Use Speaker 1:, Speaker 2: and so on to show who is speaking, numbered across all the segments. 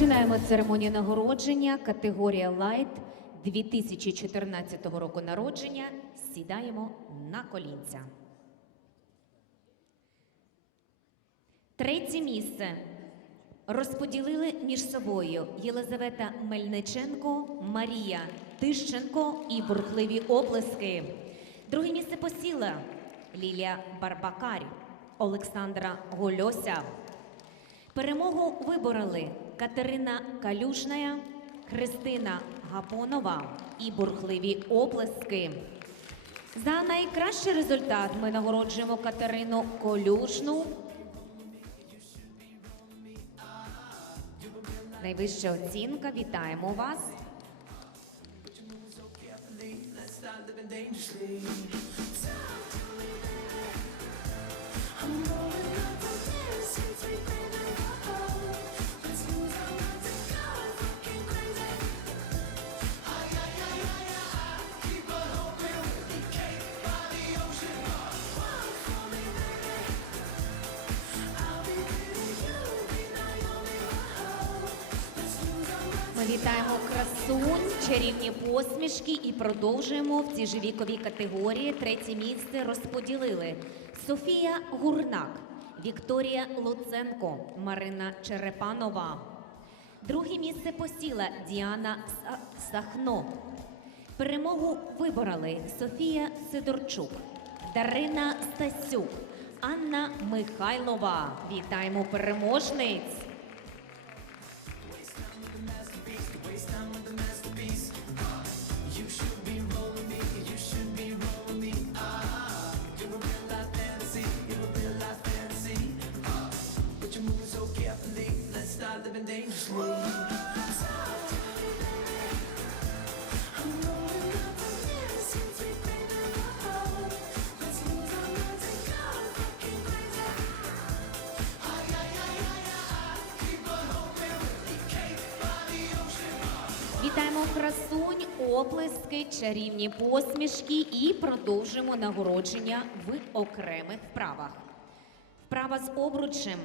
Speaker 1: Розпочинаємо церемонію нагородження. Категорія Light 2014 року народження. Сідаємо на колінця. Третє місце розподілили між собою Єлизавета Мельниченко, Марія Тищенко і бурхливі оплески. Друге місце посіла Лілія Барбакарь, Олександра Гольося. Перемогу вибороли Катерина Калюжная, Христина Гапонова і бурхливі оплески. За найкращий результат ми нагороджуємо Катерину Колюшну. Найвища оцінка. Вітаємо вас. Ми вітаємо красунь, чарівні посмішки і продовжуємо в цій же віковій категорії. Третє місце розподілили Софія Гурнак, Вікторія Луценко, Марина Черепанова. Друге місце посіла Діана Сахно. Перемогу вибороли Софія Сидорчук, Дарина Стасюк, Анна Михайлова. Вітаємо переможниць! Вітаємо красунь, оплески, чарівні посмішки і продовжуємо нагородження в окремих вправах. Вправа з обручем.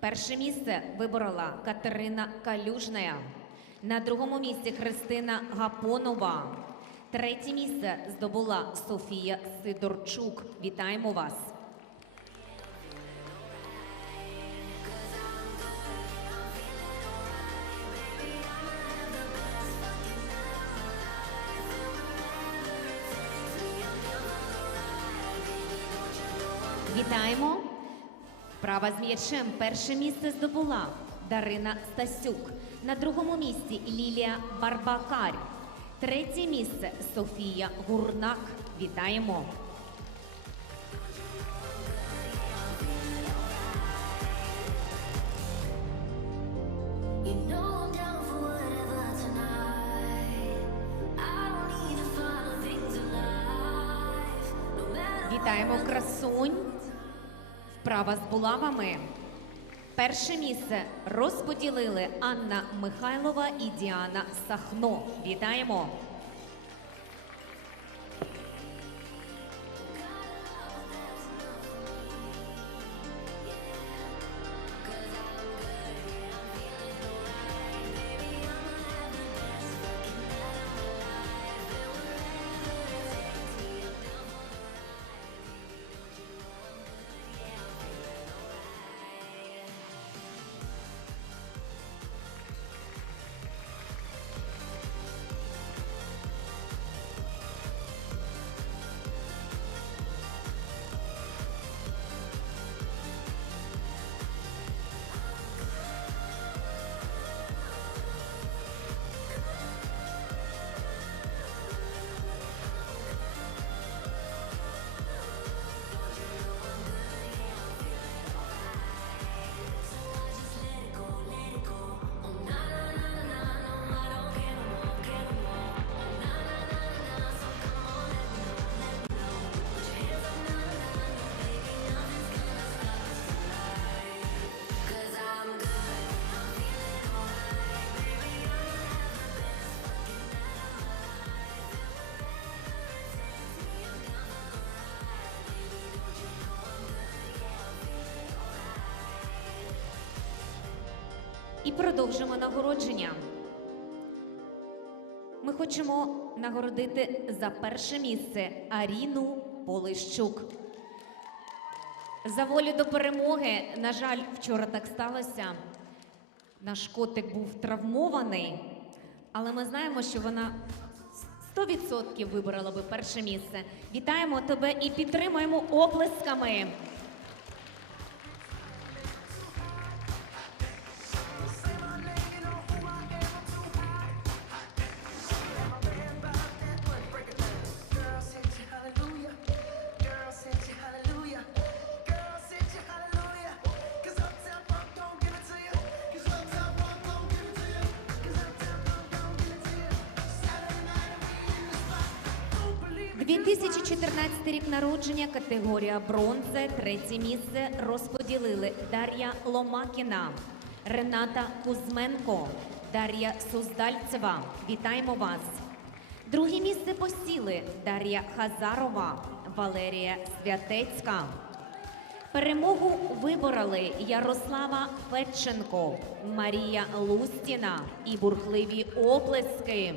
Speaker 1: Перше місце виборола Катерина Калюжная. На другому місці Христина Гапонова. Третє місце здобула Софія Сидорчук. Вітаємо вас! Права з м'ячем. Перше місце здобула Дарина Стасюк. На другому місці Лілія Барбакарь. Третє місце Софія Гурнак. Вітаємо! Вітаємо красунь. Вправа з булавами. Перше місце розподілили Анна Михайлова і Діана Сахно. Вітаємо! І продовжимо нагородження. Ми хочемо нагородити за перше місце Аріну Полищук. За волю до перемоги, на жаль, вчора так сталося. Наш котик був травмований, але ми знаємо, що вона 100% виборола би перше місце. Вітаємо тебе і підтримуємо оплесками. 2014 рік народження, категорія бронзи, третє місце розподілили Дар'я Ломакіна, Рената Кузьменко, Дар'я Суздальцева. Вітаємо вас! Друге місце посіли Дар'я Хазарова, Валерія Святецька. Перемогу вибороли Ярослава Федченко, Марія Лустіна і бурхливі оплески.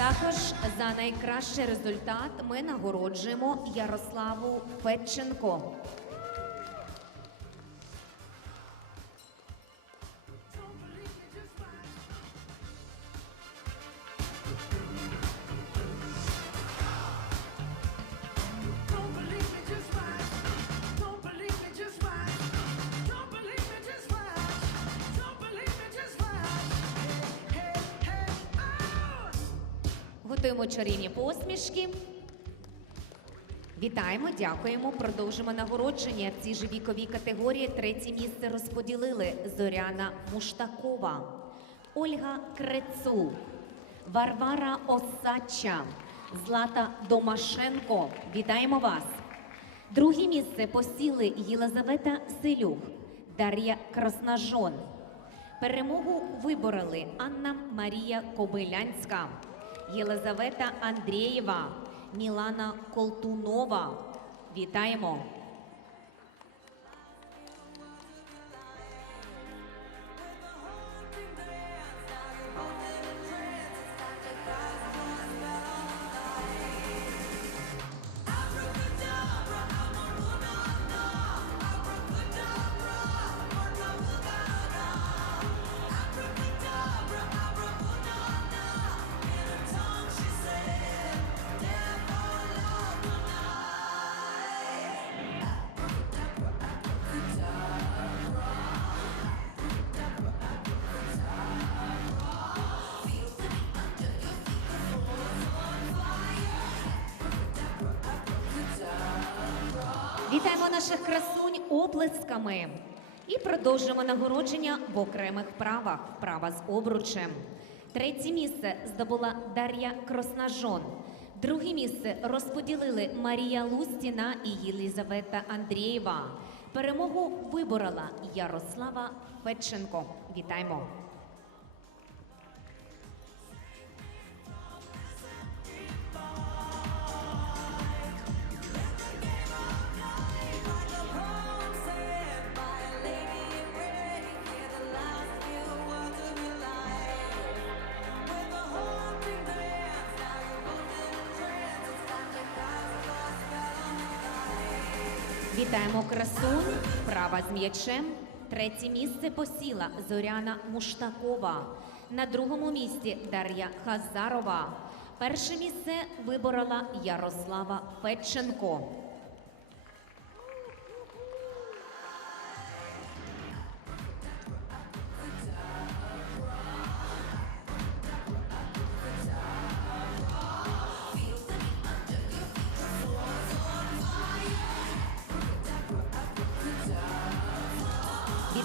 Speaker 1: Також за найкращий результат ми нагороджуємо Ярославу Федченко.
Speaker 2: Oh!
Speaker 1: Чарівні посмішки. Вітаємо, дякуємо. Продовжимо нагородження. В цій же віковій категорії третє місце розподілили Зоряна Муштакова, Ольга Крецу, Варвара Осадча, Злата Домашенко. Вітаємо вас! Друге місце посіли Єлизавета Селюх, Дар'я Краснажон. Перемогу вибороли Анна Марія Кобилянська, Єлизавета Андрієва, Мілана Колтунова. Вітаємо! Наших красунь оплесками. І продовжуємо нагородження в окремих правах. Права з обручем. Третє місце здобула Дар'я Краснажон. Друге місце розподілили Марія Лустіна і Єлізавета Андрієва. Перемогу виборола Ярослава Федченко. Вітаємо! Вітаємо красун. права з м'ячем. Третє місце посіла Зоряна Муштакова. На другому місці Дар'я Хазарова. Перше місце виборола Ярослава Федченко.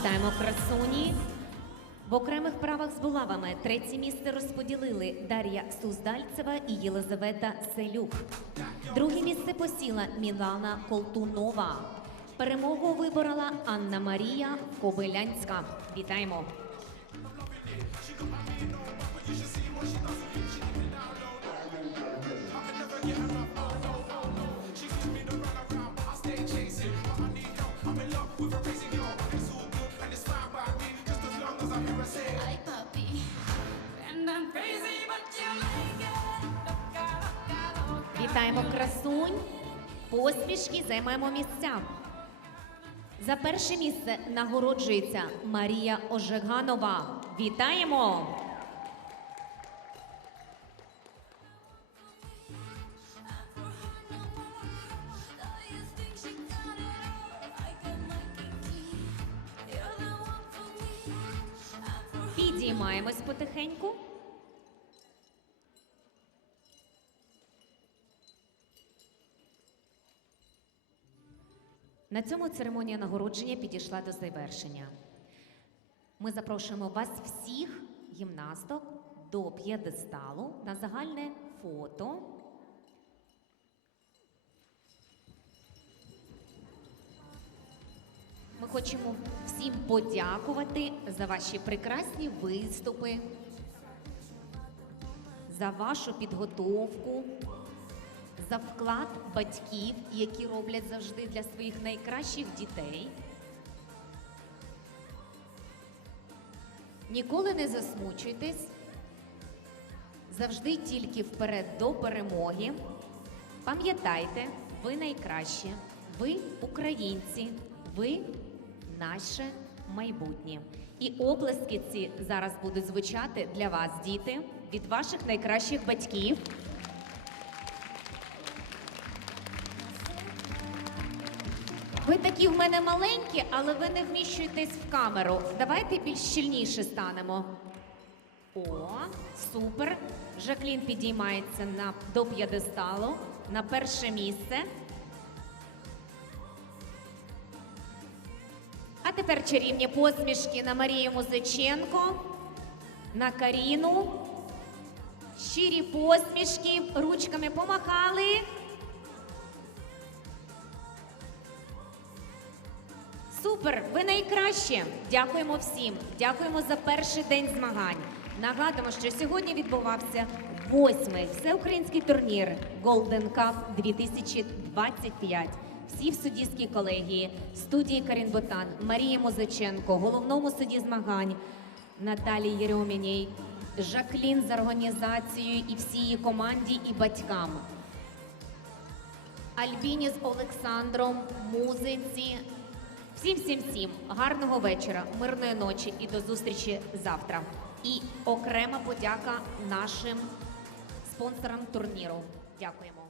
Speaker 1: Вітаємо красуні. В окремих правах з булавами третє місце розподілили Дар'я Суздальцева і Єлизавета Селюк. Друге місце посіла Мілана Колтунова. Перемогу виборола Анна Марія Кобилянська. Вітаємо! Вітаємо красунь. Посмішки займаємо місця. За перше місце нагороджується Марія Ожеганова. Вітаємо!
Speaker 3: Oh, you
Speaker 1: На цьому церемонія нагородження підійшла до завершення. Ми запрошуємо вас всіх гімнасток до п'єдесталу на загальне фото. Ми хочемо всім подякувати за ваші прекрасні виступи, за вашу підготовку, за вклад батьків, які роблять завжди для своїх найкращих дітей. Ніколи не засмучуйтесь, завжди тільки вперед до перемоги. Пам'ятайте, ви найкраще, ви українці, ви наше майбутнє. І оплески ці зараз будуть звучати для вас, діти, від ваших найкращих батьків. Ви такі в мене маленькі, але ви не вміщуєтесь в камеру. Давайте більш щільніше станемо. О, супер. Жаклін підіймається на, до п'єдесталу на перше місце. А тепер чарівні посмішки на Марію Музиченко, на Каріну. Щирі посмішки, ручками помахали. Супер! Ви найкраще! Дякуємо всім! Дякуємо за перший день змагань. Нагадуємо, що сьогодні відбувався восьмий всеукраїнський турнір Golden Cup 2025. Всі в суддівській колегії, студії Карін Ботан, Марії Музиченко, головному судді змагань Наталії Єрьоміній, Жаклін з організацією і всій команді і батькам. Альбіні з Олександром, музиці. Всім, всім, всім гарного вечора, мирної ночі і до зустрічі завтра. І окрема подяка нашим спонсорам турніру. Дякуємо.